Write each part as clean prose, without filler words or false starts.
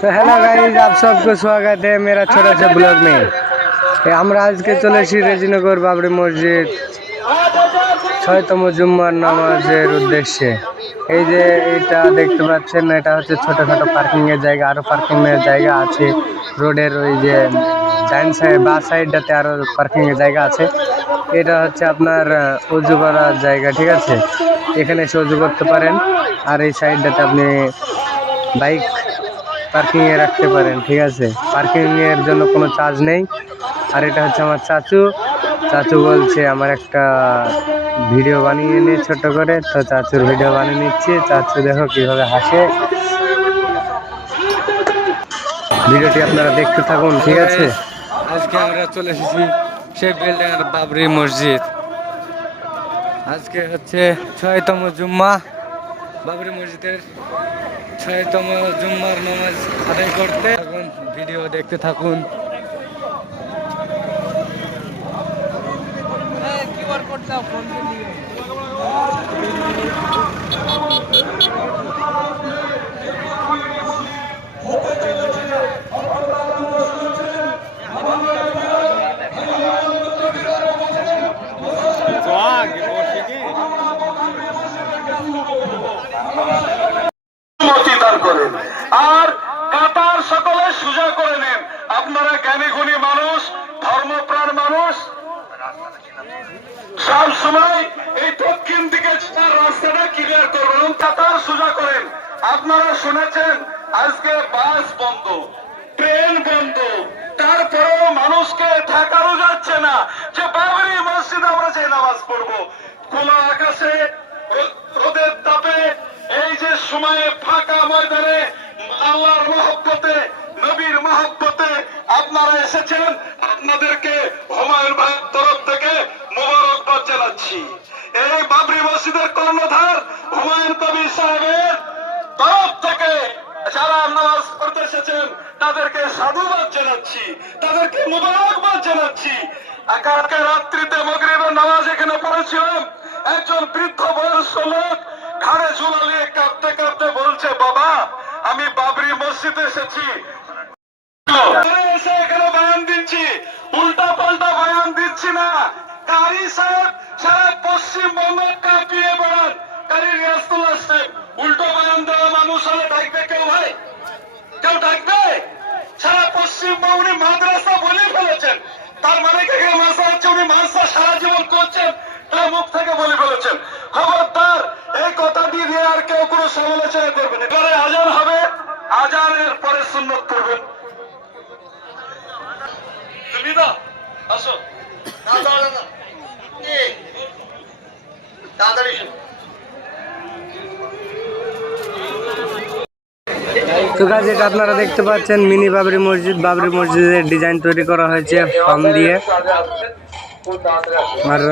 तो hello guys, आप सबको स्वागत है मेरा छोटा सा ब्लॉग में। আমরা আজকে চলে এসেছি রেজিনগর বাবরি মসজিদ 6তম জুম্মার নামাজের উদ্দেশ্যে। এই যে এটা দেখতে পাচ্ছেন, এটা হচ্ছে ছোটখাটো পার্কিং এর জায়গা, আরো পার্কিং এর জায়গা আছে রোডের ওই যে ডান সাইড বা সাইডটাতে আরো পার্কিং এর জায়গা আছে। এটা হচ্ছে আপনার উজু করার জায়গা, ঠিক আছে। এখানে এসে উজু করতে পারেন, আর এই সাইডটাতে আপনি বাইক পার্কিং এ রাখতে পারেন, ঠিক আছে। পার্কিং এর জন্য কোনো চার্জ নেই। আর এটা হচ্ছে আমার চাচু। চাচু বলছে আমার একটা ভিডিও বানিয়ে নে ছোট করে, তো চাচুর ভিডিও বানিয়ে নিচ্ছি। চাচু দেখো কিভাবে হাসে। ভিডিওটি আপনারা দেখতে থাকুন, ঠিক আছে। আজকে আমরা চলে এসেছি সেই বেলডাঙ্গার বাবরি মসজিদ। আজকে হচ্ছে 6তম জুম্মা। বাবরি মসজিদের 6তম জুম্মার নামাজ আদায় করতে এখন ভিডিও দেখতে থাকুন। করেন আর কাতার সকলে সোজা করে নেন। আপনারা জ্ঞানী গুণী মানুষ, ধর্মপ্রাণ মানুষ, সব সময় এই দক্ষিণ দিকে রাস্তাটা ক্লিয়ার করবেন, কাতার সোজা করেন। আপনারা শুনেছেন আজকে বাস বন্ধ, ট্রেন বন্ধ, তারপরেও মানুষকে থাকানো যাচ্ছে না যে বাবরি মসজিদে আমরা যে নামাজ পড়বো। খোলা আকাশে রোদের তাপে এই যে সময়ে ফাঁকা ময়দানে আল্লাহর মহব্বতে, নবীর মহব্বতে আপনারা এসেছেন। আপনাদেরকে হুমায়ুন ভাইয়ের তরফ থেকে মোবারকবাদ জানাচ্ছি। এই বাবরি মসজিদের কর্ণধার হুমায়ুন কবির সাহেবের তরফ থেকে যারা নামাজ পড়তে এসেছেন তাদেরকে সাধুবাদ জানাচ্ছি, তাদেরকে মোবারকবাদ জানাচ্ছি। কালকে রাত্রিতে মাগরিবের নামাজ এখানে পড়েছিলাম। একজন বৃদ্ধ বয়স্ক লোক ঘাড়ে ঝুলা নিয়ে কাঁদতে কাঁদতে বলছে, বাবা আমি বাবরি মসজিদে এসেছি, এখানে বয়ান দিচ্ছি, উল্টা পাল্টা বয়ান দিচ্ছি না। কারি সাহেব সারা পশ্চিমবঙ্গ কাঁপিয়ে বেড়ান, কারি রিয়াজতুল্লাহ সাহেব উল্টো বয়ান দেওয়া মানুষ হলে ডাকবে কেউ? ভাই কেউ ডাকবে? সারা পশ্চিমবঙ্গ উনি মাদ্রাসা বলে ফেলেছেন, তার মানে কি মাসা হচ্ছে উনি মাসা সারা জীবন করছেন, তার মুখ থেকে বলে ফেলেছেন। খবরদার এই কথা দিয়ে আর কেউ কোনো সমালোচনা করবেন। এবারে আজান হবে, আজানের পরে সুন্নত করবেন। তুমি না আসো তাড়াতাড়ি। তো গাইস, এটা আপনারা দেখতে পাচ্ছেন মিনি বাবরি মসজিদ। বাবরি মসজিদের ডিজাইন তৈরি করা হয়েছে ফর্ম দিয়ে। আর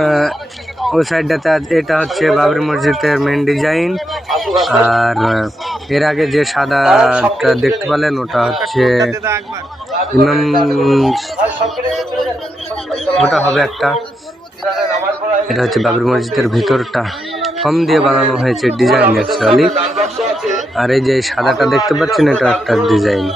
ওই সাইডটাতে এটা হচ্ছে বাবরি মসজিদের মেন ডিজাইন। আর এর আগে যে সাদাটা দেখতে পেলেন ওটা হচ্ছে ইমাম, ওটা হবে একটা। এটা হচ্ছে বাবরি মসজিদের ভিতরটা ফর্ম দিয়ে বানানো হয়েছে ডিজাইন অ্যাকচুয়ালি। আর এই যে সাদাটা দেখতে পাচ্ছেন এটা একটা ডিজাইন।